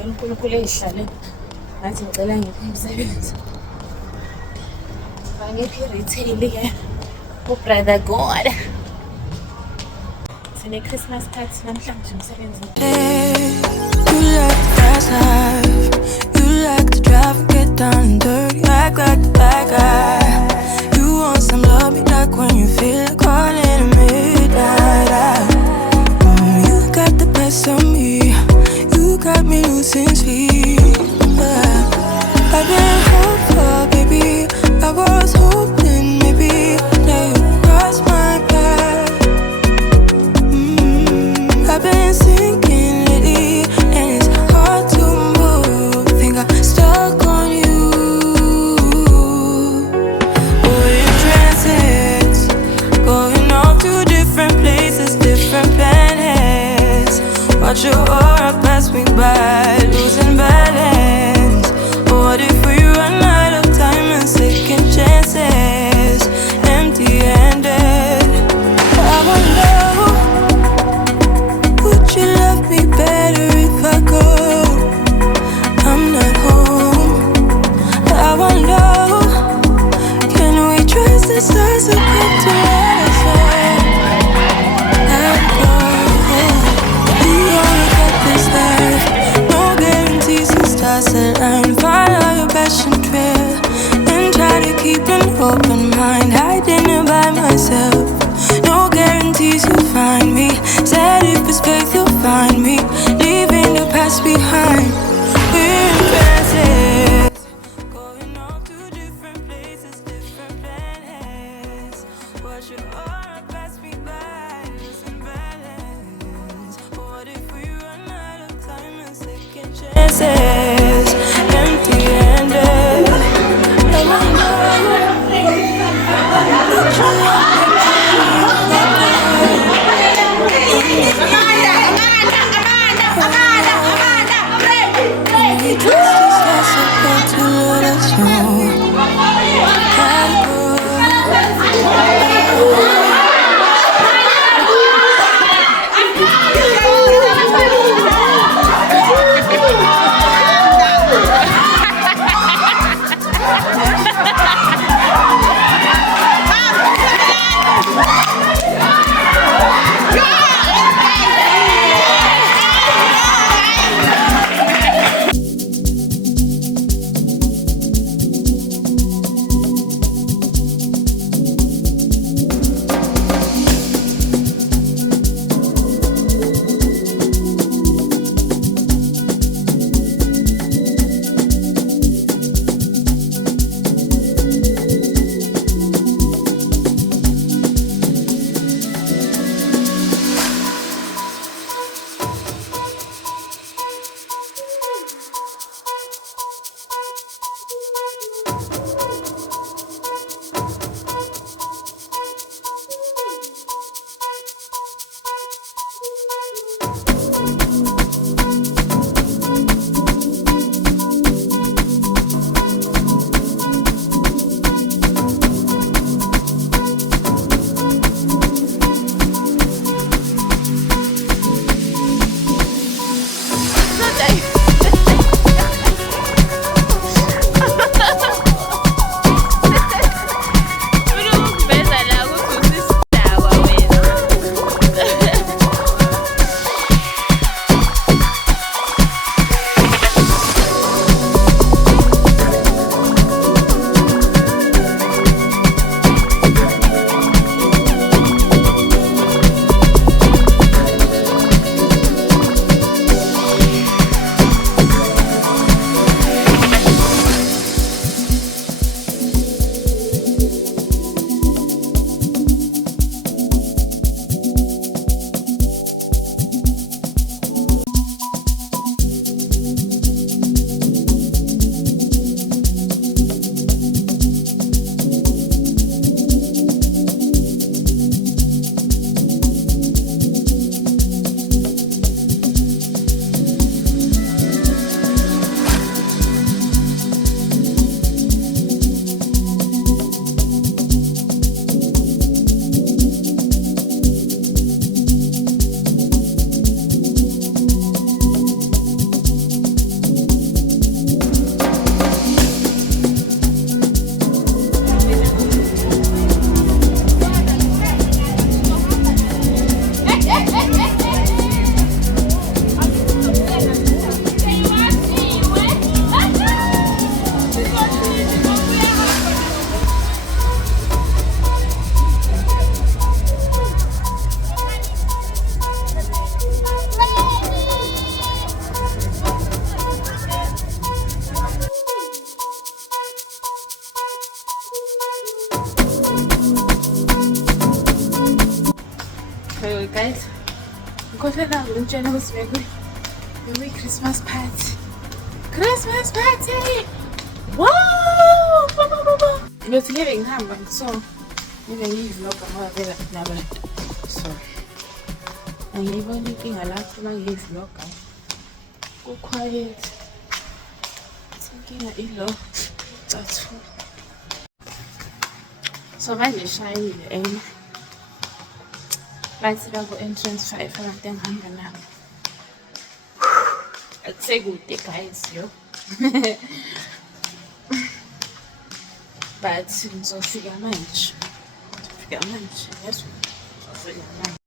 ngivela uNkulunkulu eyihlale ngathi ngicela ngiphe umsebenzi. Ngiphe i-retail-ke ubrother God. Sine-Christmas party namhlanje umsebenzi. You like the fast life. You like to drive and get down and dirty. Act like the bad guy. You want some love, be like when you feel like calling at midnight. You got the best of me. You got me losing sleep. I've been hopeful, baby. I was hoping maybe that you crossed my path. I've been sinking lately, and it's hard to move. Think I'm stuck on you. We're in transits, going off to different places, different planets. Watch your aura pass me by, losing balance. What if we run out of time and second chances, empty-handed? I wonder, would you love me better if I go? I'm not home. I wonder, can we trust the stars up to let us I go. You wanna get this life, no guarantees and stars align. Follow your passion trail and try to keep an open mind. Hiding it by myself, no guarantees you'll find me. Said if it's faith you'll find me, leaving the past behind. We're in transit, going off to different places, different planets. Watch your aura pass me by, losing balance. What if we run out of time and second chances, empty-handed? I wonder. guys, ngikhohlela ngitshela ukuthi Christmas party. Christmas party! Wow! Ngiyothi ngeke ngihamba so ngeke ngiyivlogga ngoba vele nabantu. So angiyiboni inkinga lapho uma ngiyivlogga. Ku-quiet. Inkinga ilo cathu. So manje shayile bathi la ku-entrance 5 abantu engihamba nabo. Akusekude guys yo. But ngizofika manje. Yes, ngizofika manje.